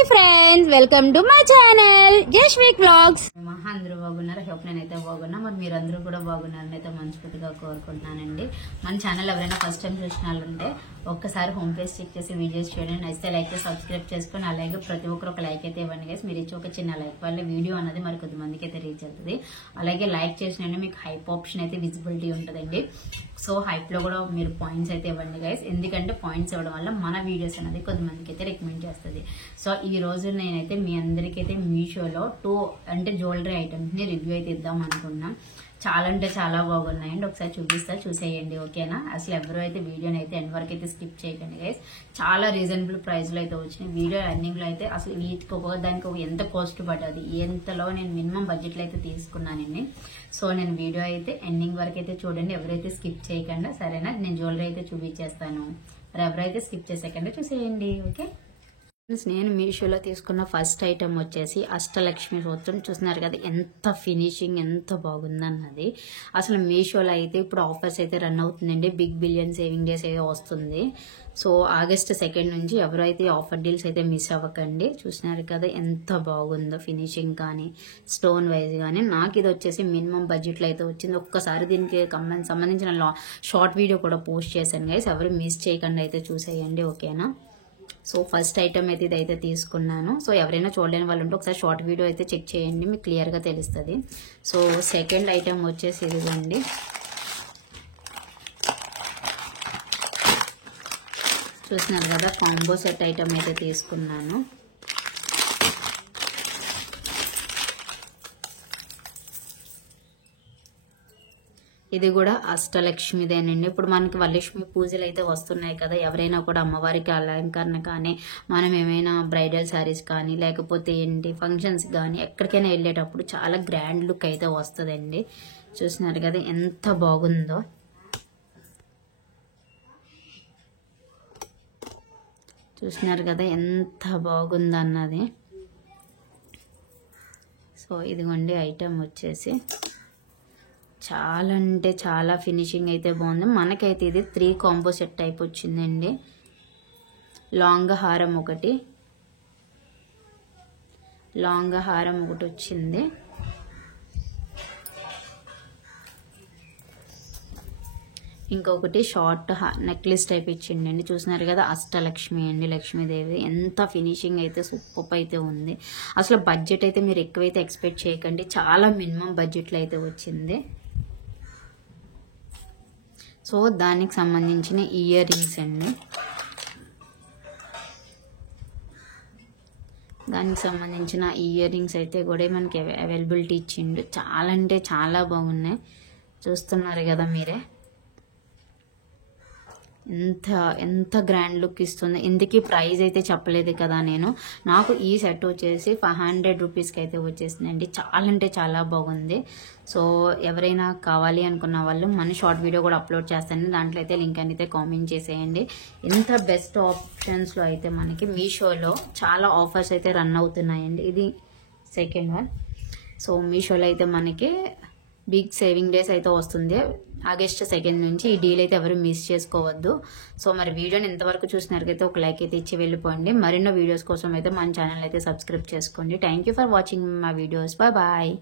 Hi friends, welcome to my channel Jasvik vlogs. అందరూ బాగున్నారు. Hope నేనైతే బాగున్నా. మరి మీరందరూ కూడా బాగున్నారని అయితే మనస్ఫూర్తిగా కోరుకుంటున్నానండి. మన ఛానల్ ఎవరైనా ఫస్ట్ టైం చూసిన వాళ్ళు ఉంటే ఒక్కసారి హోమ్ పేజ్ చెక్ చేసి వీడియోస్ చూడండి. నచ్చితే లైక్ చేసి సబ్స్క్రైబ్ చేసుకుని అలాగే ప్రతి ఒక్కరు ఒక లైక్ అయితే ఇవ్వండి గైస్. మీరు ఇచ్చి ఒక చిన్న లైక్ వల్ల వీడియో అనేది మరి కొద్ది మందికి అయితే రీచ్ అవుతుంది. అలాగే లైక్ చేసిన మీకు హైప్ ఆప్షన్ అయితే విజిబిలిటీ ఉంటుందండి. సో హైప్ లో కూడా మీరు పాయింట్స్ అయితే ఇవ్వండి గైస్. ఎందుకంటే పాయింట్స్ ఇవ్వడం వల్ల మన వీడియోస్ అనేది కొద్ది మందికి అయితే రికమెండ్ చేస్తుంది. సో ఈ రోజు నేనైతే మీ అందరికైతే మీషోలో 2 అంటే జ్యువెలరీ ఐటమ్స్ ని రివ్యూ అయితే ఇద్దాం అనుకున్నాం. చాలా అంటే చాలా బాగున్నాయండి. ఒకసారి చూసేయండి, ఓకేనా? అసలు ఎవరు అయితే వీడియోని అయితే ఎండ్ వరకు అయితే స్కిప్ చేయకండి గైస్. చాలా రీజనబుల్ ప్రైస్ లో అయితే వచ్చినాయి. వీడియో ఎండింగ్ లో అయితే అసలు వీటికి దానికి ఎంత కాస్ట్ పడ్డది, ఎంతలో నేను మినిమం బడ్జెట్ లో అయితే తీసుకున్నానండి. సో నేను వీడియో అయితే ఎండింగ్ వరకు అయితే చూడండి, ఎవరైతే స్కిప్ చేయకుండా, సరేనా? నేను జ్యువెలరీ అయితే చూపించేస్తాను. మరి ఎవరైతే స్కిప్ చేసేయకుండా చూసేయండి, ఓకే? నేను మీషోలో తీసుకున్న ఫస్ట్ ఐటమ్ వచ్చేసి అష్టలక్ష్మి సూత్రం. చూస్తున్నారు కదా ఎంత ఫినిషింగ్, ఎంత బాగుందన్నది. అసలు మీషోలో అయితే ఇప్పుడు ఆఫర్స్ అయితే రన్ అవుతుందండి. బిగ్ బిలియన్ సేవింగ్ డేస్ అయితే వస్తుంది. సో ఆగస్ట్ 2 నుంచి ఎవరైతే ఆఫర్ డీల్స్ అయితే మిస్ అవ్వకండి. చూస్తున్నారు కదా ఎంత బాగుందో ఫినిషింగ్ కానీ స్టోన్ వైజ్ కానీ. నాకు ఇది వచ్చేసి మినిమం బడ్జెట్లో అయితే వచ్చింది. ఒక్కసారి దీనికి సంబంధించిన షార్ట్ వీడియో కూడా పోస్ట్ చేశాను గైస్. ఎవరు మిస్ చేయకుండా అయితే చూసేయండి, ఓకేనా? సో ఫస్ట్ ఐటమ్ అయితే ఇదైతే తీసుకున్నాను. సో ఎవరైనా చూడలేని వాళ్ళు ఉంటే ఒకసారి షార్ట్ వీడియో అయితే చెక్ చేయండి, మీకు క్లియర్గా తెలుస్తుంది. సో సెకండ్ ఐటమ్ వచ్చేసి ఇదిగోండి. చూస్తున్నారు కదా కాంబో సెట్ ఐటమ్ అయితే తీసుకున్నాను. ఇది కూడా అష్టలక్ష్మిదేనండి. ఇప్పుడు మనకి వరలక్ష్మి పూజలు అయితే వస్తున్నాయి కదా. ఎవరైనా కూడా అమ్మవారికి అలంకరణ కానీ, మనం ఏమైనా బ్రైడల్ శారీస్ కానీ, లేకపోతే ఏంటి ఫంక్షన్స్ కానీ ఎక్కడికైనా వెళ్ళేటప్పుడు చాలా గ్రాండ్ లుక్ అయితే వస్తుందండి. చూస్తున్నారు కదా ఎంత బాగుందో. చూస్తున్నారు కదా ఎంత బాగుందో అన్నది. సో ఇదిగోండి ఐటమ్ వచ్చేసి చాలా అంటే చాలా ఫినిషింగ్ అయితే బాగుంది. మనకైతే ఇది 3 కాంబో సెట్ టైప్ వచ్చిందండి. లాంగ్ హారం ఒకటి వచ్చింది. ఇంకొకటి షార్ట్ నెక్లెస్ టైప్ ఇచ్చిండండి. చూస్తున్నారు కదా అష్టలక్ష్మి అండి, లక్ష్మీదేవి. ఎంత ఫినిషింగ్ అయితే సూపర్ అయితే ఉంది. అసలు బడ్జెట్ అయితే మీరు ఎక్కువైతే ఎక్స్పెక్ట్ చేయకండి, చాలా మినిమం బడ్జెట్లో అయితే వచ్చింది. సో దానికి సంబంధించిన ఇయర్ రింగ్స్ అండి. దానికి సంబంధించిన ఇయర్ రింగ్స్ అయితే కూడా మనకి అవైలబిలిటీ ఇచ్చిండు. చాలా అంటే చాలా బాగున్నాయి. చూస్తున్నారు కదా మీరే ఎంత గ్రాండ్ లుక్ ఇస్తుంది. ఇందుకీ ప్రైస్ అయితే చెప్పలేదు కదా నేను. నాకు ఈ సెట్ వచ్చేసి 500 రూపీస్కి అయితే వచ్చేసిందండి. చాలా అంటే చాలా బాగుంది. సో ఎవరైనా కావాలి అనుకున్న వాళ్ళు మన షార్ట్ వీడియో కూడా అప్లోడ్ చేస్తాను, దాంట్లో అయితే లింక్ అయితే కామెంట్ చేసేయండి. ఇంత బెస్ట్ ఆప్షన్స్లో అయితే మనకి మీషోలో చాలా ఆఫర్స్ అయితే రన్ అవుతున్నాయండి. ఇది సెకండ్ వన్. సో మీషోలో అయితే మనకి బిగ్ సేవింగ్ డేస్ అయితే వస్తుంది ఆగస్ట్ 2 నుంచి. ఈ డీల్ అయితే ఎవరు మిస్ చేసుకోవద్దు. సో మరి వీడియోని ఎంతవరకు చూసినారికైతే ఒక లైక్ అయితే ఇచ్చి వెళ్ళిపోండి. మరిన్నో వీడియోస్ కోసం అయితే మన ఛానల్ అయితే సబ్స్క్రైబ్ చేసుకోండి. Thank you for watching my videos. Bye.